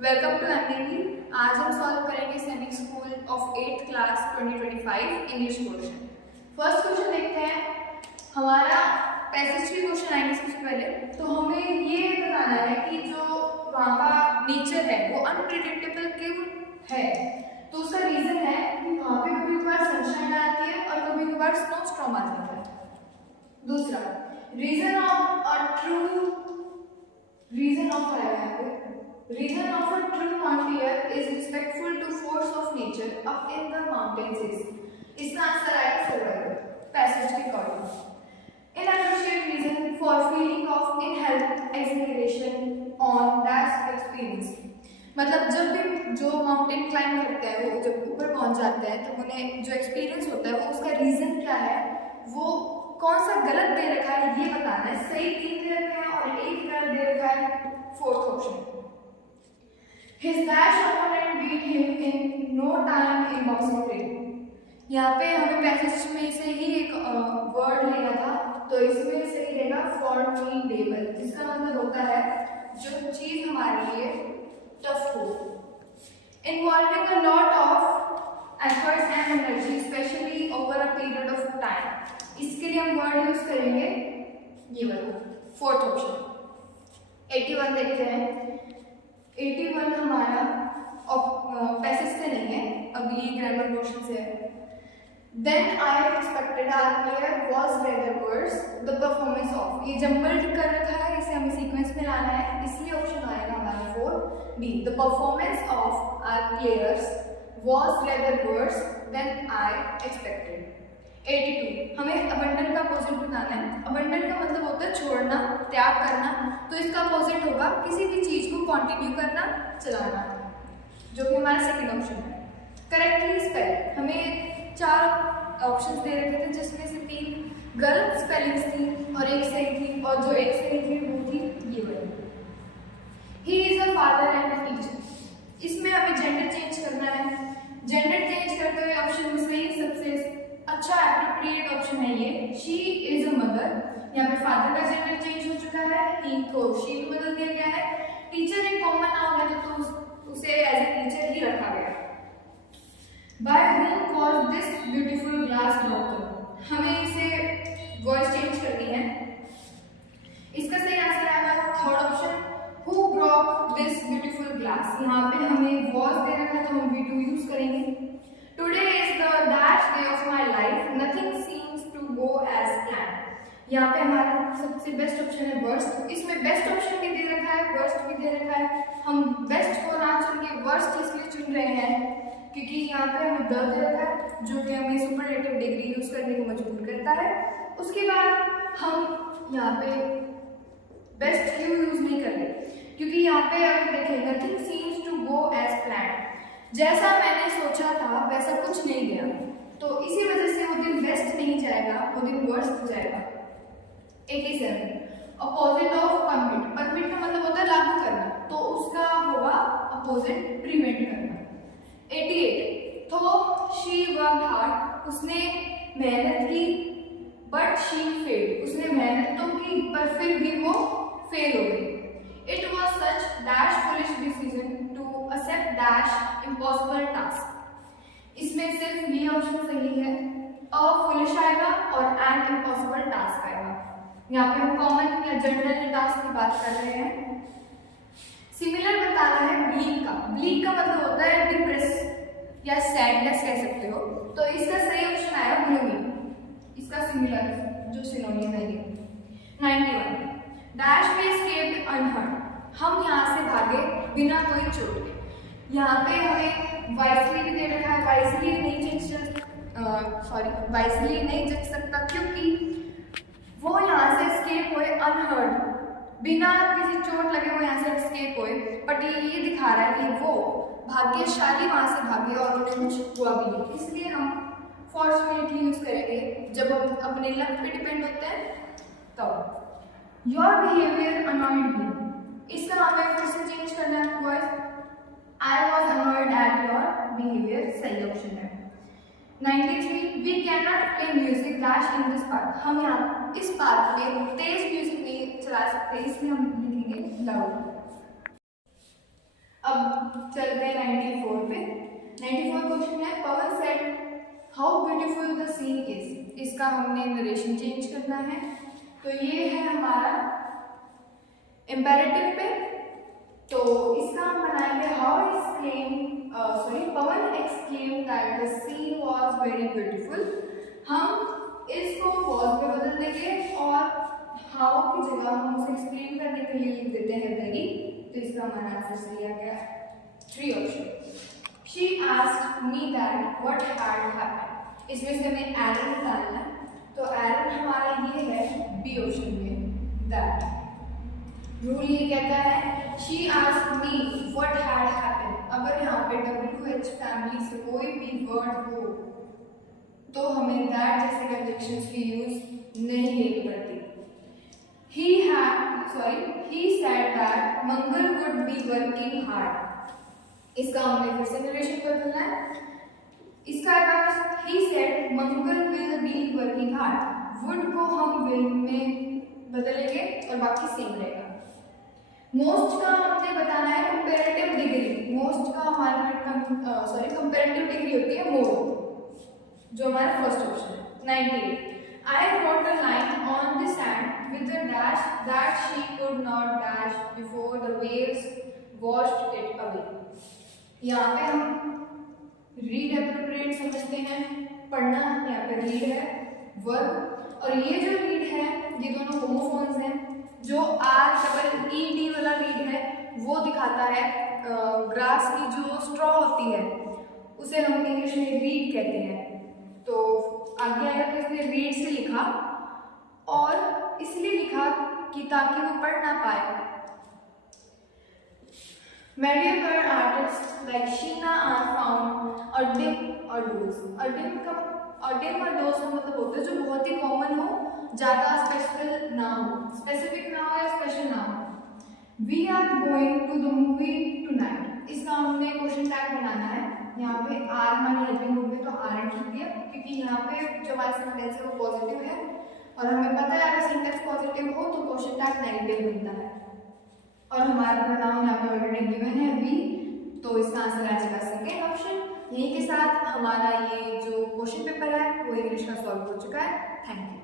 Welcome to एमडीवी। आज हम solve करेंगे सैनिक school of 8th class 2025 English portion. First question देखते हैं। हमारा पैसेज की क्वेश्चन आएंगे सबसे पहले। तो हमें ये बताना है कि जो वहाँ का नेचर है वो अनप्रिडिक्टेबल क्यों है। तो उसका रीजन है कि वहाँ पे कभी कभार सनशाइन आती है और कभी कभार स्नो स्टॉर्म आ जाता है। दूसरा, reason of a true Reason of a true mountaineer is respectful to force of nature up in the mountains is. इसका आंसर आएगा सर्वाइवल पैसेज के according. Inappropriate reason for feeling of inherent exhilaration on that experience. मतलब जब भी जो mountain climb करते हैं वो जब ऊपर पहुंच जाते हैं तो उन्हें जो एक्सपीरियंस होता है वो उसका रीजन क्या है, वो कौन सा गलत दे रखा है ये बताना है। सही 3 दे रखे हैं और 1 गलत दे रखा है। Fourth option, His dash opponent beat him in no time in boxing ring. यहाँ पे हमें पैसेज में से ही एक वर्ड लेना था, तो इसमें से रहेगा formidable, जिसका मतलब होता है जो चीज हमारे लिए टफ हो, involving a lot of efforts and energy, especially over a period of time. इसके लिए हम वर्ड यूज करेंगे ये वाला फोर्थ ऑप्शन। 81 देखते हैं। 81 हमारा पैसेज से नहीं है, अगली ग्रामर पोर्शन से है। Then I expected our player was rather worse the performance of, ये जम्बल्ड कर रखा है, इसे हमें सीक्वेंस में लाना है, इसलिए ऑप्शन आएगा हमारा 4B, the performance of our players was rather worse than I expected। 82 हमें अबंडन का अपोजिट बताना है। अबंडन का मतलब होता है छोड़ना, त्याग करना, तो इसका अपोजिट होगा किसी भी चीज को कंटिन्यू करना, चलाना, जो कि हमारा सेकंड ऑप्शन है। करेक्टली स्पेल, हमें 4 ऑप्शंस दे रखे थे जिसमें से 3 गलत स्पेलिंग्स थी और 1 सही थी, और जो 1 सही थी वो थी ये वाली, he is a father and a teacher. इसमें हमें जेंडर चेंज करना है। जेंडर चेंज करते हुए ऑप्शन में सही सबसे अच्छा एप्रोप्रिएट ऑप्शन है ये, शी इज अ मदर। यहाँ पे फादर का जेंडर चेंज हो चुका है, ही को शी में बदल दिया गया है। टीचर एक कॉमन नाउन है तो उसे एज ए टीचर ही रखा गया। By whom was this beautiful glass broken, हमें इसे वॉइस चेंज करनी है। इसका सही आंसर आएगा third option, who broke this beautiful glass। यहाँ पे हमें वॉइस दे रखा है तो हम V2 यूज करेंगे। Today is the dash day of my life, nothing seems to go as planned। यहाँ पे हमारा सबसे बेस्ट ऑप्शन है वर्स्ट। इसमें बेस्ट ऑप्शन भी दे रखा है, वर्स्ट भी दे रखा है। हम बेस्ट को ना चुन के वर्स्ट इसलिए चुन रहे हैं क्योंकि यहाँ पे हमें द दे रखा है जो कि हमें सुपरलेटिव डिग्री यूज करने को मजबूर करता है। उसके बाद हम यहाँ पे बेस्ट क्यों यूज नहीं कर रहे क्योंकि यहाँ पे अगर देखें nothing seems to go as planned, जैसा मैंने सोचा था वैसा कुछ नहीं गया, तो इसी वजह से वो दिन बेस्ट नहीं जाएगा, वो दिन वर्स्ट जाएगा। 87 अपोजिट ऑफ परमिट, परमिट का मतलब होता है लागू करना, तो उसका होगा अपोजिट प्रिवेंट करना। 88 तो शी वर्कड हार्ड, उसने मेहनत की, बट शी फेल्ड, उसने मेहनत तो की पर फिर भी वो फेल हो गई। It was such dash foolish decision to accept dash impossible task। इसमें सिर्फ ये ऑप्शन सही है, अ foolish आएगा और an impossible task आएगा। यहाँ पे हम कॉमन या जनरल टास्क की बात कर रहे हैं। सिमिलर बताना है ब्लीक का। ब्लीक का मतलब होता है डिप्रेस या सैडनेस कह सकते हो, तो इसका सही ऑप्शन आएगा ग्लूमी, इसका सिमिलर जो सिनोनिम है ये। 91 डैश में एस्केप्ड अनहर्ट, हम यहाँ से भागे बिना कोई चोट के। यहाँ पे हमें वाइसली भी दे रखा है, वाइसली नहीं जच सकता क्योंकि वो यहाँ से एस्केप हुए अनहर्ट, बिना किसी चोट लगे वो यहाँ से एस्केप हुए, बट ये दिखा रहा है कि वो भाग्यशाली वहाँ से भागे और उन्हें कुछ हुआ भी नहीं, इसलिए हम फॉर्चुनेटली यूज करेंगे जब हम अपने लक पे डिपेंड होते हैं तब। Your behavior annoyed me, इसका हमें फिर से चेंज करना है word, I was annoyed at your behavior, सही ऑप्शन है। 93 we cannot play music dash in this park, हम यहाँ इस पार्क में तेज म्यूजिक नहीं चला सकते इसलिए हम लिखेंगे लाउड। अब चलते हैं 94 पे। 94 क्वेश्चन है, Pawan said how beautiful the scene is. इसका हमने नरेशन चेंज करना है। तो ये है हमारा इम्पेरेटिव पे, तो इसका हम बनाएंगे Pawan exclaim that the scene was very beautiful. हम इसको वॉज पे बदल देंगे और हाउ की जगह हम उसे एक्सप्लेन करने के लिए लिख देते हैं वेरी। तो इसका हमारा आंसर सही आ गया 3 option. She asked me that what had happened. इसमें से हमें एरर निकालना है, तो एरर हमारा ये है बी ऑप्शन में दैट। रूल ये कहता है she asked me what had happened. अगर यहाँ पे WH फैमिली से कोई भी वर्ड हो तो हमें दैट जैसे कंजक्शंस की यूज नहीं लेनी पड़ती। He said that Mangal would be working hard। इसका हमने फिर से नरेशन बदलना है। इसका he said Mangal will be working hard। would को हम will में बदलेंगे और बाकी सेम रहेगा। मोस्ट का हमने बताना है कंपैरेटिव डिग्री। मोस्ट का हमारे कंपैरेटिव डिग्री होती है मोर, जो हमारा फर्स्ट ऑप्शन है 98। I wrote a line on the sand with a dash that she could not dash before the waves washed it away। यहाँ पे हम रीड एप्रोप्रिएट समझते हैं, पढ़ना यहाँ पे रीड है वर्ब, और ये जो रीड है ये दोनों होमोफोन्स हैं। जो REED वाला रीड है वो दिखाता है ग्रास की जो स्ट्रॉ होती है उसे हम इंग्लिश में रीड कहते हैं। तो आगे आएगा तो इसने रीड से लिखा और इसलिए लिखा कि ताकि वो पढ़ ना पाए। Mediocre artists like Sheena are found or dim or doze। और dim और doze का मतलब होता है जो बहुत ही कॉमन हो, ज़्यादा स्पेसिफिक ना हो या स्पेशल ना हो। We are going to the movie tonight। इसका हमने क्वेश्चन टैग बनाना है। यहाँ पे आर हमारी हेल्पिंग मूड में तो आर लिख दिया, क्योंकि यहाँ पे जो हमारा सेंटेंस है वो पॉजिटिव है और हमें पता है अगर सेंटेंस पॉजिटिव हो तो क्वेश्चन टैग नेगेटिव बनता है। और हमारा प्रोनाउन यहाँ पे ऑलरेडी गिवन है वी, तो इसका आंसर आ जाएगा सेकेंड ऑप्शन। यही के साथ हमारा ये जो क्वेश्चन पेपर है वो इंग्लिश का सॉल्व हो चुका है। Thank you.